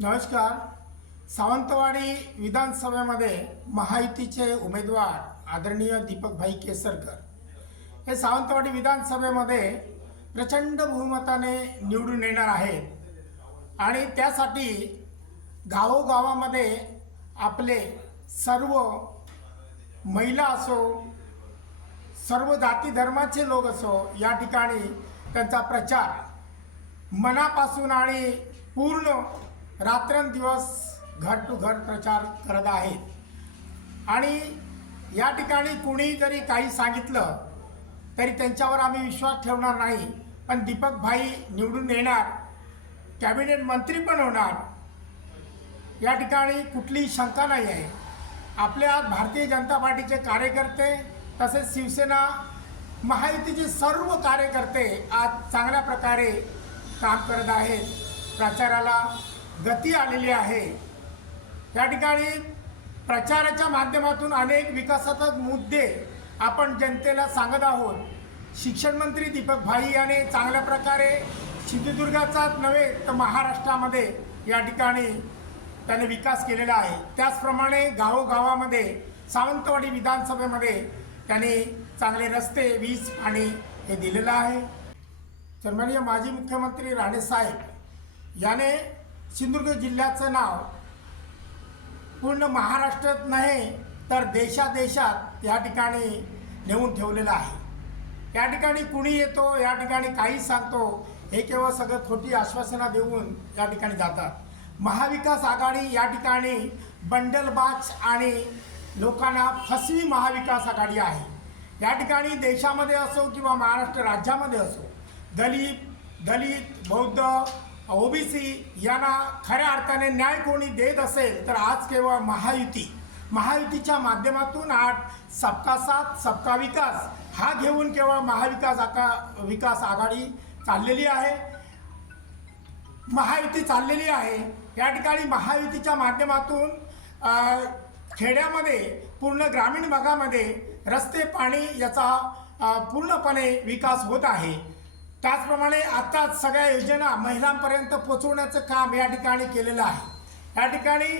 नमस्कार सावंतवाडी विधानसभेमध्ये महायुतीचे उमेदवार आदरणीय दीपकभाई केसरकर. हे सावंतवाडी विधानसभेमध्ये प्रचंड बहुमताने निवडून येणार आहेत. आणि त्यासाठी गावोगावामध्ये आपले सर्व महिला असो सर्व जाती धर्माचे लोक असो या ठिकाणी त्यांचा प्रचार मनापासून आणि पूर्ण रात्रंदिवस घर टू घर प्रचार करत आहेत. आणि या ठिकाणी कुणी जरी काही सांगितलं तरी त्यांच्यावर आम्ही विश्वास ठेवणार नाही. पण दीपक भाई निवडून येणार कॅबिनेट मंत्री पण होणार या ठिकाणी कुठलीही शंका नाही आहे. आपल्या भारतीय जनता पार्टीचे कार्यकर्ते तसेच शिवसेना महायुतीचे सर्व कार्यकर्ते आज चांगल्या प्रकारे काम करत आहेत. प्रचाराला गती आलेली आहे. या ठिकाणी प्रचाराच्या माध्यमातून अनेक विकासाचे मुद्दे आपण जनतेला सांगत आहोत. शिक्षण मंत्री दीपक भाई याने चांगल्या प्रकारे सिंधुदुर्गाचाच नव्हे तर महाराष्ट्रामध्ये या ठिकाणी त्याने विकास केलेला आहे. त्याचप्रमाणे गावोगावामध्ये सावंतवाडी विधानसभेमध्ये त्याने चांगले रस्ते वीज पाणी हे दिलेलं आहे. सन्माननीय माजी मुख्यमंत्री राणेसाहेब याने सिंधुदुर्ग जिल्ह्याचं नाव पूर्ण महाराष्ट्रात नाही तर देशादेशात या ठिकाणी नेऊन ठेवलेलं आहे. या ठिकाणी कुणी येतो या ठिकाणी काही सांगतो हे केवळ सगळं खोटी आश्वासना देऊन या ठिकाणी जातात. महाविकास आघाडी या ठिकाणी बंडलबाज आणि लोकांना फसवी महाविकास आघाडी आहे. या ठिकाणी देशामध्ये असो किंवा महाराष्ट्र राज्यामध्ये असो दलित दलित बौद्ध ओबीसी यांना खऱ्या अर्थाने न्याय कोणी देत असेल तर आज केवळ महायुती. महायुतीच्या माध्यमातून आज सबका साथ सबका विकास हा घेऊन केवळ महाविकास आका विकास आघाडी चाललेली आहे. महायुती चाललेली आहे. या ठिकाणी महायुतीच्या माध्यमातून खेड्यामध्ये पूर्ण ग्रामीण भागामध्ये रस्ते पाणी याचा पूर्णपणे विकास होत आहे. त्याचप्रमाणे आता सगळ्या योजना महिलांपर्यंत पोचवण्याचं काम या ठिकाणी केलेलं आहे. या ठिकाणी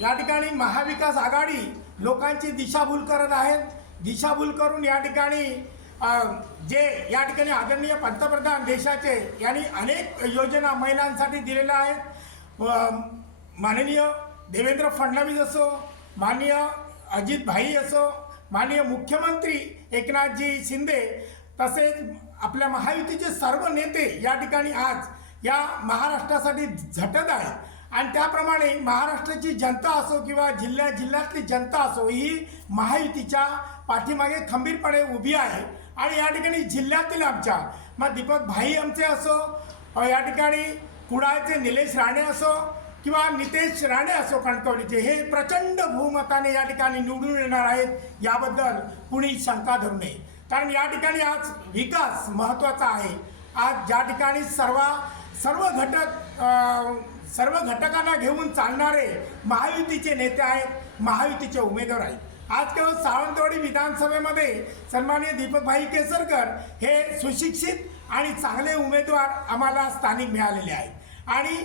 या ठिकाणी महाविकास आघाडी लोकांची दिशाभूल करत आहेत दिशाभूल करून या ठिकाणी जे या ठिकाणी आदरणीय पंतप्रधान देशाचे यांनी अनेक योजना महिलांसाठी दिलेल्या आहेत. माननीय देवेंद्र फडणवीस असो माननीय अजित भाई असो माननीय मुख्यमंत्री एकनाथजी शिंदे तसेच आपल्या महायुतीचे सर्व नेते या ठिकाणी आज या महाराष्ट्रासाठी झटत आहेत. आणि त्याप्रमाणे महाराष्ट्राची जनता असो किंवा जिल्ह्या जिल्ह्यातली जनता असो ही महायुतीच्या पाठीमागे खंबीरपणे उभी आहे. आणि या ठिकाणी जिल्ह्यातील आमच्या मग दीपक भाई आमचे असो या ठिकाणी कुडाळचे निलेश राणे असो किंवा नितेश राणे असो कणकवलीचे हे प्रचंड बहुमताने या ठिकाणी निवडून येणार आहेत. याबद्दल कुणी शंका धरू नये. कारण या ठिकाणी आज विकास महत्त्वाचा आहे. आज ज्या ठिकाणी सर्व सर्व घटक सर्व घटकांना घेऊन चालणारे महायुतीचे नेते आहेत महायुतीचे उमेदवार आहेत. आज केवळ सावंतवाडी विधानसभेमध्ये सन्माननीय दीपकभाई केसरकर हे सुशिक्षित आणि चांगले उमेदवार आम्हाला स्थानिक मिळालेले आहेत. आणि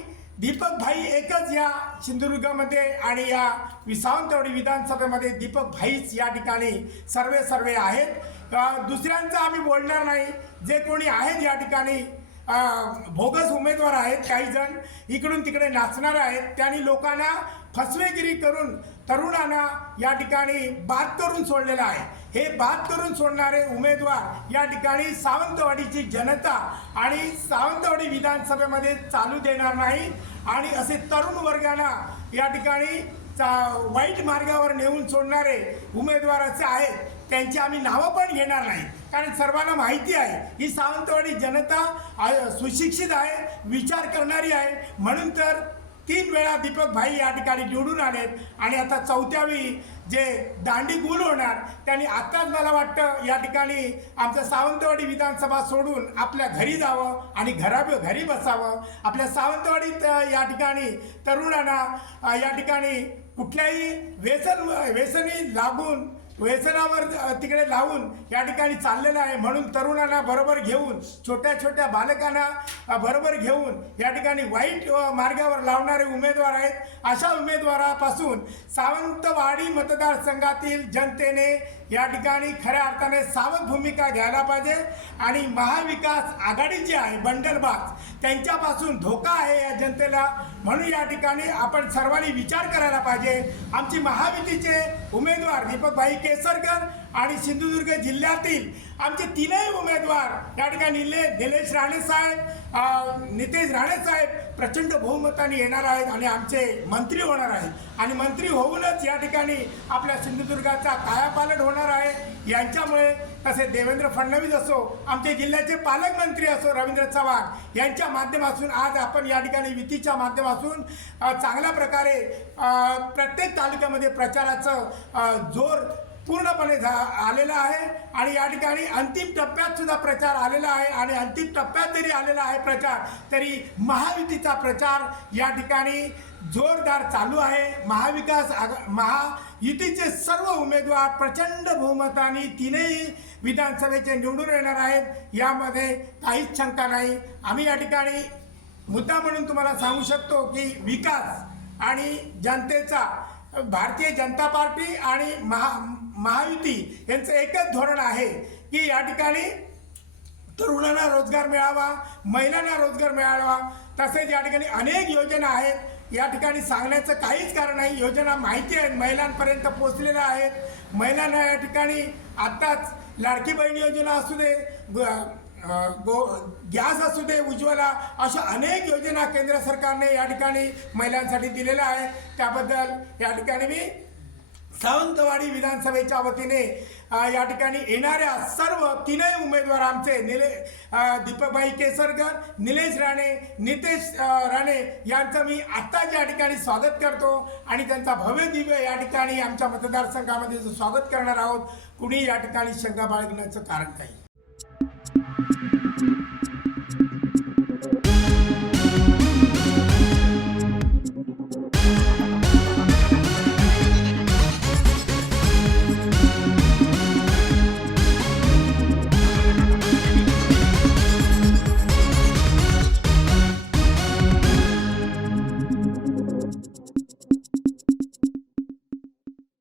दीपक भाई एकच या सिंधुदुर्गामध्ये आणि या सावंतवाडी विधानसभेमध्ये दीपक भाईच या ठिकाणी सर्वे सर्वे आहेत. दुसऱ्यांचं आम्ही बोलणार नाही. जे कोणी आहेत या ठिकाणी भोगस उमेदवार आहेत काही जण इकडून तिकडे नाचणार आहेत. त्यांनी लोकांना फसवेगिरी करून तरुणांना या ठिकाणी बाद करून सोडलेलं आहे. हे बाद करून सोडणारे उमेदवार या ठिकाणी सावंतवाडीची जनता आणि सावंतवाडी विधानसभेमध्ये चालू देणार नाही. आणि असे तरुण वर्गाला या ठिकाणी चा- वाईट मार्गावर नेऊन सोडणारे उमेदवार असे आहेत. त्यांची आम्ही नावं पण घेणार नाही. कारण सर्वांना माहिती आहे ही सावंतवाडी जनता सुशिक्षित आहे विचार करणारी आहे. म्हणून तर तीन वेळा दीपक भाई या ठिकाणी निवडून आलेत. आणि आता चौथ्यावी जे दांडी गुल होणार त्यांनी आत्ताच मला वाटतं या ठिकाणी आमचं सावंतवाडी विधानसभा सोडून आपल्या घरी जावं आणि घरा घरी बसावं. आपल्या सावंतवाडीत या ठिकाणी तरुणांना या ठिकाणी कुठल्याही व्यसन व्यसनी लागून व्यसनावर तिकडे लावून या ठिकाणी चाललेलं आहे. म्हणून तरुणांना बरोबर घेऊन छोट्या छोट्या बालकांना बरोबर घेऊन या ठिकाणी वाईट मार्गावर लावणारे उमेदवार आहेत. अशा उमेदवारापासून सावंतवाडी मतदारसंघातील जनतेने या ठिकाणी खऱ्या अर्थाने सावध भूमिका घ्यायला पाहिजे. आणि महाविकास आघाडी जी आहे बंडलबाज त्यांच्यापासून धोका आहे या जनतेला. म्हणून या ठिकाणी आपण सर्वांनी विचार करायला पाहिजे. आमची महायुतीचे उमेदवार दीपकभाई केसरकर आणि सिंधुदुर्ग जिल्ह्यातील आमचे तीनही उमेदवार या ठिकाणी निले निलेश राणे साहेब नितेश राणे साहेब प्रचंड बहुमताने येणार आहेत आणि आमचे मंत्री होणार आहेत. आणि मंत्री होऊनच या ठिकाणी आपल्या सिंधुदुर्गाचा कायापालट होणार आहे. यांच्यामुळे तसे देवेंद्र फडणवीस असो आमचे जिल्ह्याचे पालकमंत्री असो रवींद्र चव्हाण यांच्या माध्यमातून आज आपण या ठिकाणी वितीच्या माध्यमातून चांगल्या प्रकारे प्रत्येक तालुक्यामध्ये प्रचाराचं जोर पूर्णपणे झा आलेला आहे आणि या ठिकाणी अंतिम टप्प्यात सुद्धा प्रचार आलेला आहे आणि अंतिम टप्प्यात जरी आलेला आहे प्रचार तरी महायुतीचा प्रचार या ठिकाणी जोरदार चालू आहे. महाविकास आघा महायुतीचे सर्व उमेदवार प्रचंड बहुमताने तीनही विधानसभेचे निवडून येणार आहेत. यामध्ये काहीच शंका नाही. आम्ही या ठिकाणी मुद्दा म्हणून तुम्हाला सांगू शकतो की विकास आणि जनतेचा भारतीय जनता पार्टी आणि महा महायुती यांचं एकच धोरण आहे की या ठिकाणी तरुणांना रोजगार मिळावा महिलांना रोजगार मिळावा. तसेच या ठिकाणी अनेक योजना आहेत. या ठिकाणी सांगण्याचं काहीच कारण नाही. योजना माहिती आहेत. महिलांपर्यंत पोचलेल्या आहेत. महिलांना या ठिकाणी आत्ताच लाडकी बहीण योजना असू दे ग- गो गॅस असू दे उज्ज्वला अशा अनेक योजना केंद्र सरकारने या ठिकाणी महिलांसाठी दिलेल्या आहे त्याबद्दल या ठिकाणी मी सावंतवाडी विधानसभेच्या वतीने या ठिकाणी येणाऱ्या सर्व तीनही उमेदवार आमचे निले दीपकभाई केसरकर निलेश राणे नितेश राणे यांचं मी आत्ताच या ठिकाणी स्वागत करतो आणि त्यांचा भव्य दिव्य या ठिकाणी आमच्या मतदारसंघामध्ये जो स्वागत करणार आहोत. कुणी या ठिकाणी शंका बाळगण्याचं कारण नाही.